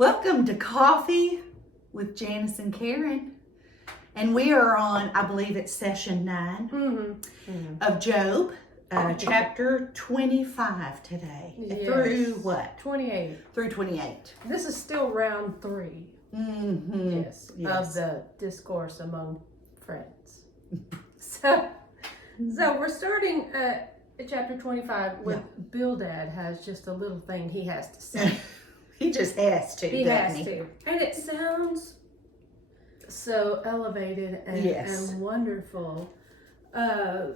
Welcome to Coffee with Janis and Karen. And we are on, I believe it's session 9 of Job, chapter 25 today. Yes. Through what? 28. Through 28. This is still round 3. Yes. Of the discourse among friends. So we're starting at chapter 25 with Bildad has just a little thing he has to say. He just has to, He doesn't has he? to. And it sounds so elevated and wonderful. I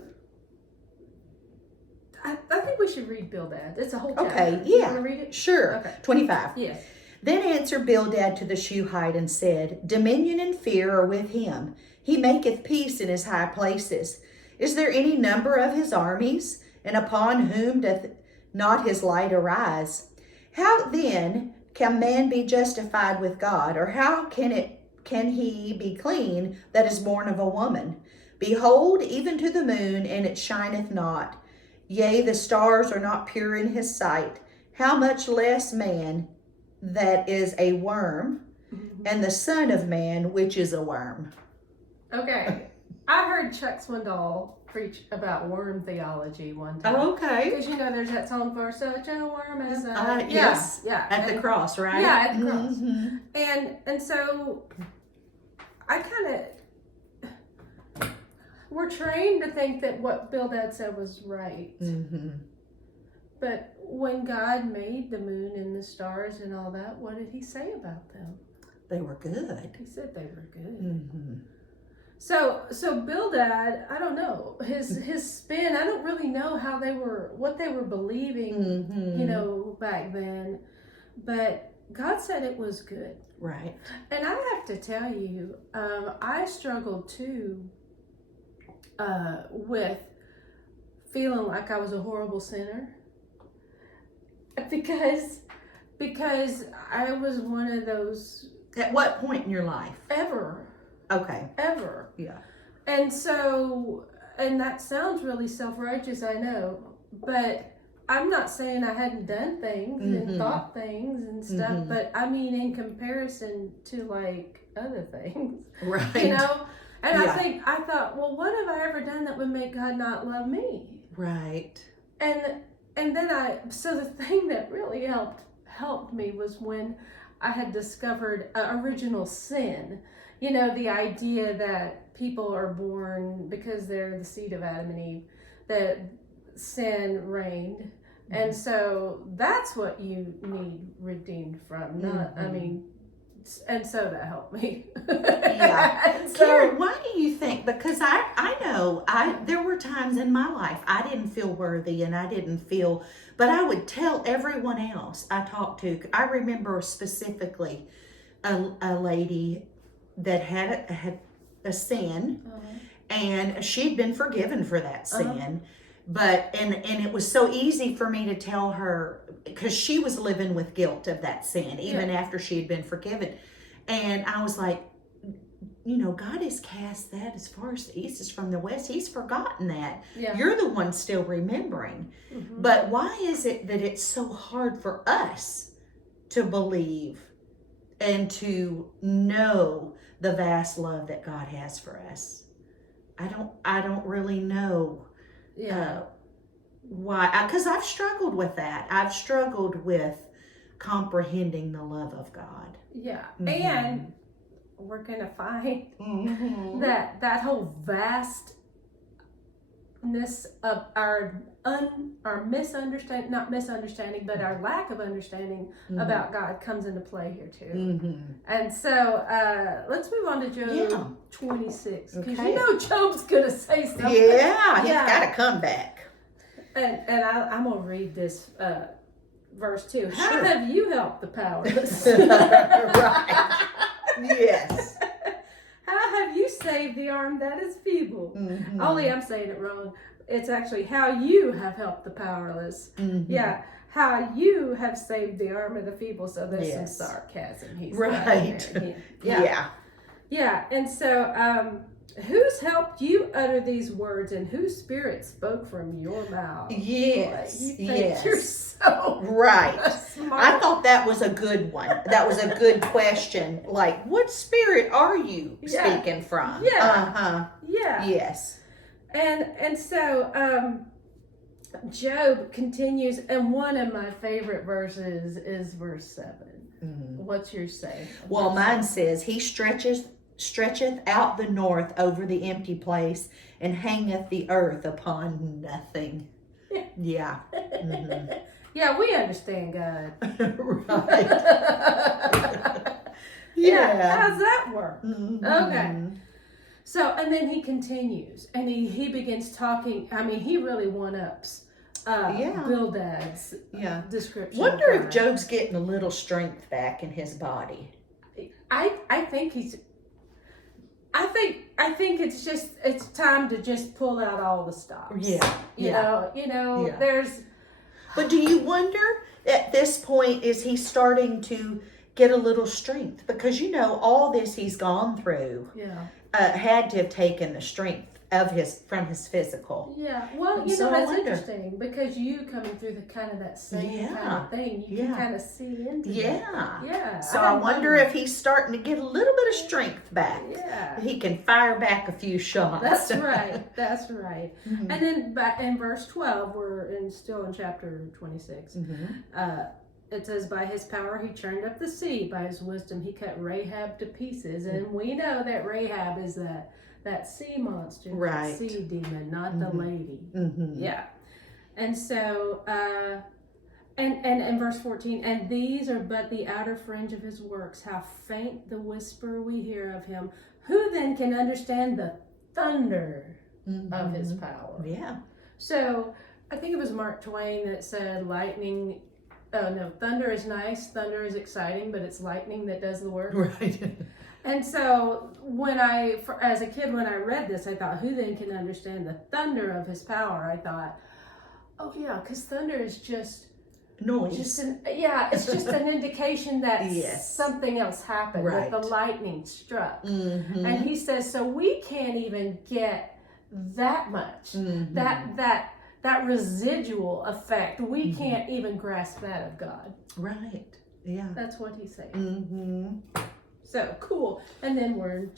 think we should read Bildad. It's a whole chapter. Okay, You yeah. want to read it? Sure. Okay. 25. Yes. Then answered Bildad to the Shuhite and said, Dominion and fear are with him. He maketh peace in his high places. Is there any number of his armies? And upon whom doth not his light arise? How then can man be justified with God? Or how can he be clean that is born of a woman? Behold, even to the moon, and it shineth not. Yea, the stars are not pure in his sight. How much less man that is a worm, and the son of man, which is a worm. Okay. I heard Chuck Swindoll preach about worm theology one time. Oh, okay. Because there's that song for such a worm as yes. yeah. At the cross, right? Yeah, at the cross. Mm-hmm. And so I we're trained to think that what Bildad said was right. Mm-hmm. But when God made the moon and the stars and all that, what did he say about them? They were good. He said they were good. Mm-hmm. So Bildad, I don't know his spin. I don't really know what they were believing, back then. But God said it was good. Right. And I have to tell you, I struggled too with feeling like I was a horrible sinner because I was one of those. At what point in your life? Ever. Yeah. And so, and that sounds really self-righteous, I know, but I'm not saying I hadn't done things and thought things and stuff, but I mean, in comparison to like other things, Right. And I thought, well, what have I ever done that would make God not love me? Right. And then so the thing that really helped me was when I had discovered original sin. The idea that people are born because they're the seed of Adam and Eve, that sin reigned. And so that's what you need redeemed from. And so that helped me. Yeah. So, Karen, why do you think? Because I know there were times in my life I didn't feel worthy and I didn't feel, but I would tell everyone else I talked to. I remember specifically a lady that had a sin, and she'd been forgiven for that sin. But and it was so easy for me to tell her, because she was living with guilt of that sin even after she had been forgiven. And I was like, God has cast that as far as the east is from the west. He's forgotten that. Yeah. You're the one still remembering. But why is it that it's so hard for us to believe and to know the vast love that God has for us? I don't really know why. Because I've struggled with that. I've struggled with comprehending the love of God. Yeah. And we're gonna find that whole vastness of our misunderstanding, not misunderstanding, but our lack of understanding about God comes into play here too. And so let's move on to Job 26, because Job's gonna say something. Yeah, he's got to come back. And I'm gonna read this verse too. How Sure. have you helped the powerless? Right. Yes. How have you saved the arm that is feeble? Only I'm saying it wrong. It's actually how you have helped the powerless. Yeah. How you have saved the arm of the feeble. So there's some sarcasm. He's right. Yeah. And so Who's helped you utter these words, and whose spirit spoke from your mouth? Yes. Boy, you think Yes. you're so Right. smart. I thought that was a good one. That was a good question. Like, what spirit are you speaking from? Yeah. Uh-huh. Yeah. Yes. And so Job continues, and one of my favorite verses is verse 7. Mm-hmm. What's yours say? Well, mine says, he stretcheth out the north over the empty place, and hangeth the earth upon nothing. Yeah. Mm-hmm. Yeah, we understand God. Right. Yeah. How's that work? Mm-hmm. Okay. So, and then he continues, and he begins talking. I mean, he really one-ups Bildad's description. Wonder if Job's getting a little strength back in his body. I think he's. I think it's time to just pull out all the stops. Yeah. You know. Yeah. There's. But do you wonder at this point, is he starting to get a little strength? Because all this he's gone through had to have taken the strength from his physical. Yeah, well, And that's wonder. Interesting, because you coming through the kind of that same kind of thing, you can kind of see into that. Yeah. So I wonder if he's starting to get a little bit of strength back. Yeah. He can fire back a few shots. That's right. That's right. Mm-hmm. And then in verse 12, we're still in chapter 26. Mm-hmm. It says, by his power he churned up the sea. By his wisdom he cut Rahab to pieces. And we know that Rahab is that sea monster, right? That sea demon, not the lady. Mm-hmm. Yeah. And so, and verse 14, and these are but the outer fringe of his works. How faint the whisper we hear of him. Who then can understand the thunder of his power? Yeah. So I think it was Mark Twain that said, lightning. Oh no, thunder is nice. Thunder is exciting, but it's lightning that does the work. Right. And so as a kid, when I read this, I thought, who then can understand the thunder of his power? I thought, oh yeah, because thunder is just noise. It's just an indication that something else happened, right. that the lightning struck. Mm-hmm. And he says, so we can't even get that much, that residual effect. We can't even grasp that of God. Right. Yeah. That's what he's saying. Mm-hmm. So cool. And then we're in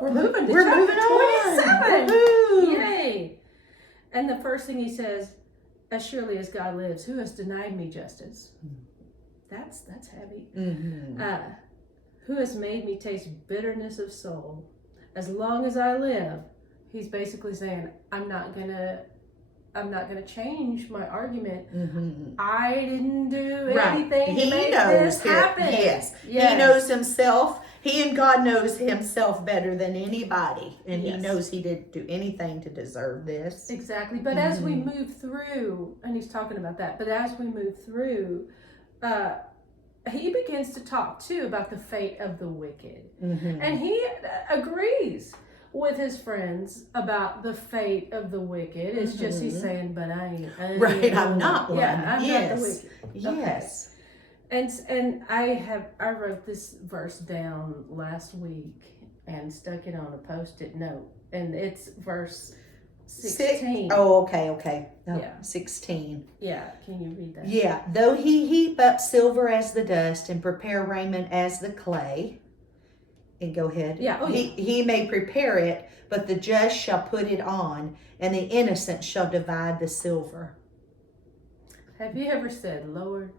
we're moving to we're chapter moving 27. On. Yay. And the first thing he says, as surely as God lives, who has denied me justice? That's heavy. Mm-hmm. Who has made me taste bitterness of soul? As long as I live, he's basically saying, I'm not gonna change my argument. Mm-hmm. I didn't do right. anything to make this happen. Yes. He knows himself. He and God knows himself better than anybody. And he knows he didn't do anything to deserve this. Exactly. But as we move through, and he's talking about that, but as we move through, he begins to talk too about the fate of the wicked. Mm-hmm. And he agrees with his friends about the fate of the wicked. It's just he's saying, but I ain't. Right, I'm not one. Yeah, I'm not the wicked. Yes. Okay. And I wrote this verse down last week and stuck it on a Post-it note. And it's verse 16. Okay. No, Yeah. 16. Yeah, can you read that? Yeah. Though he heap up silver as the dust and prepare raiment as the clay. And go ahead. Yeah. Oh, he may prepare it, but the just shall put it on, and the innocent shall divide the silver. Have you ever said, Lord,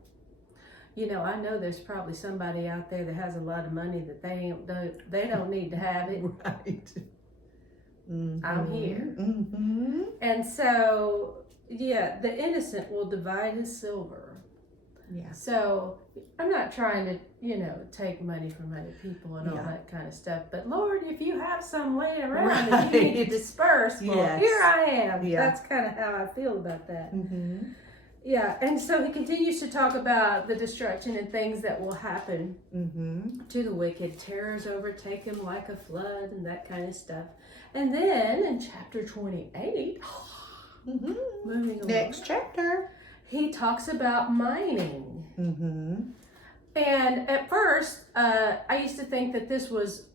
I know there's probably somebody out there that has a lot of money that they don't need to have it. Right. Mm-hmm. I'm here. Mm-hmm. And so, the innocent will divide his silver. Yeah. So I'm not trying to, take money from other people and all that kind of stuff. But Lord, if you have some laying around and you need to disperse, well, here I am. Yeah. That's kind of how I feel about that. Mm-hmm. Yeah, and so he continues to talk about the destruction and things that will happen to the wicked. Terrors overtake him like a flood and that kind of stuff. And then in chapter 28, moving on. Next chapter. He talks about mining. Mm-hmm. And at first, I used to think that this was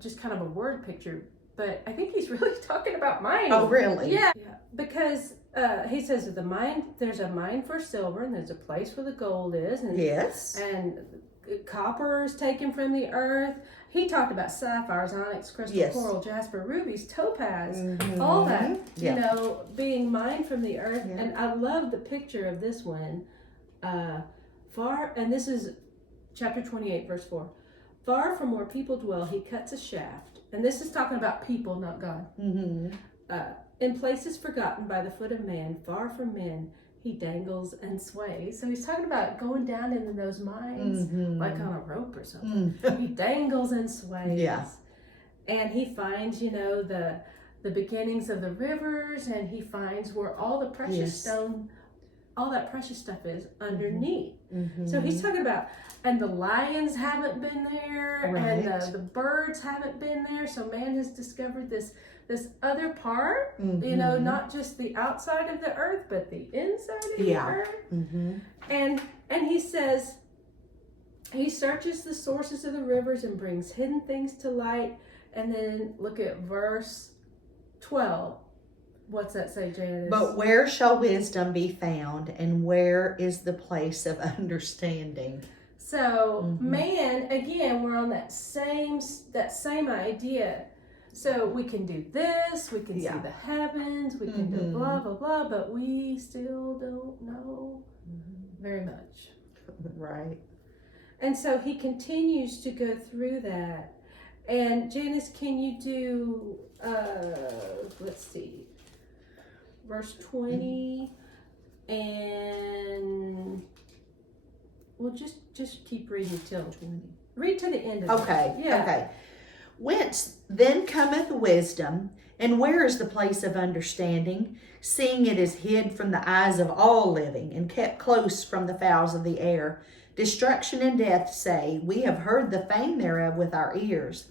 just kind of a word picture. but I think he's really talking about mining. Oh, really? Yeah. Because he says that there's a mine for silver, and there's a place where the gold is, and Yes. and copper is taken from the earth. He talked about sapphires, onyx, crystal, Yes. coral, jasper, rubies, topaz, Mhm. all that, Yeah. you know, being mined from the earth. Yeah. And I love the picture of this one. And this is chapter 28, verse 4. Far from where people dwell, he cuts a shaft. And this is talking about people, not God. Mm-hmm. In places forgotten by the foot of man, far from men, he dangles and sways. So he's talking about going down into those mines, Mm-hmm. like on a rope or something. Mm. He dangles and sways. Yeah. And he finds, you know, the beginnings of the rivers, and he finds where all the precious Yes. stone, all that precious stuff is underneath. Mm-hmm. So he's talking about, and the lions haven't been there, Right. and the birds haven't been there. So man has discovered this other part, you know, Mhm. not just the outside of the earth, but the inside of Yeah. the earth. Mm-hmm. And he says, he searches the sources of the rivers and brings hidden things to light. And then look at verse 12. What's that say, Janice? But where shall wisdom be found, and where is the place of understanding? So Mhm. man, again, we're on that same idea. So we can do this, we can Yeah. see the heavens, we can do Mhm. blah blah blah, but we still don't know very much. Right. And so he continues to go through that. And Janice, can you do let's see, verse 20, and well, just keep reading till 20. Read to the end of it. Okay. Yeah. Okay. Whence then cometh wisdom, and where is the place of understanding, seeing it is hid from the eyes of all living, and kept close from the fowls of the air? Destruction and death say, we have heard the fame thereof with our ears.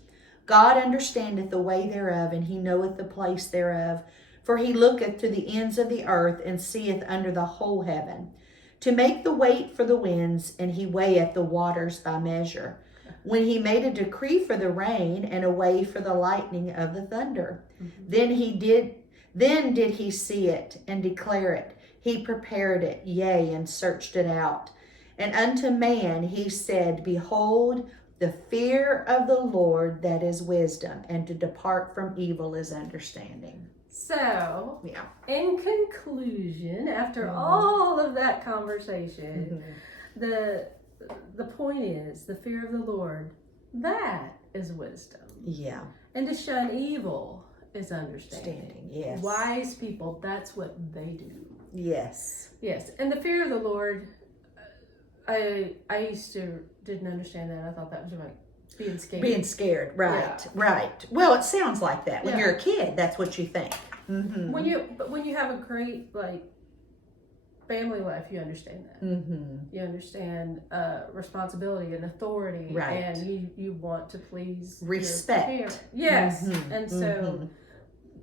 God understandeth the way thereof, and he knoweth the place thereof. For he looketh to the ends of the earth, and seeth under the whole heaven, to make the weight for the winds, and he weigheth the waters by measure. When he made a decree for the rain, and a way for the lightning of the thunder, then did he see it and declare it. He prepared it, yea, and searched it out. And unto man he said, behold, the fear of the Lord, that is wisdom, and to depart from evil is understanding. So, Yeah. in conclusion, after all of that conversation, the point is, the fear of the Lord, that is wisdom. Yeah. And to shun evil is understanding. Standing, yes. Wise people, that's what they do. Yes. Yes, and the fear of the Lord, I didn't understand that. I thought that was like being scared. Being scared, right, Yeah. right. Well, it sounds like that. When Yeah. you're a kid, that's what you think. Mm-hmm. When you have a great like family life, you understand that. Mm-hmm. You understand responsibility and authority, Right. and you want to please Respect. your parent. Yes, Mhm. and so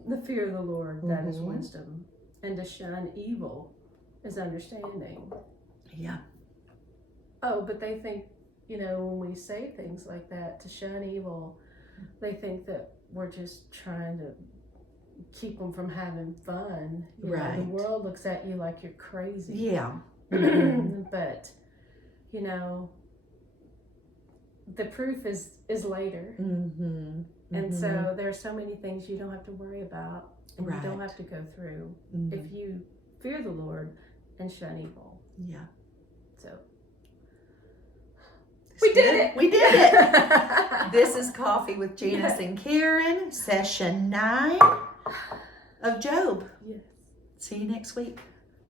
the fear of the Lord, that is Mhm. wisdom, and to shun evil is understanding. Yeah. Oh, but they think, you know, when we say things like that, to shun evil, they think that we're just trying to keep them from having fun. You know, Right. the world looks at you like you're crazy. Yeah. But, you know, the proof is later. Mm-hmm. And so there are so many things you don't have to worry about, and you don't Right. have to go through Mhm. if you fear the Lord and shun evil. Yeah. So we did it. We did it. This is Coffee with Janis and Karen, session 9 of Job. Yes. See you next week.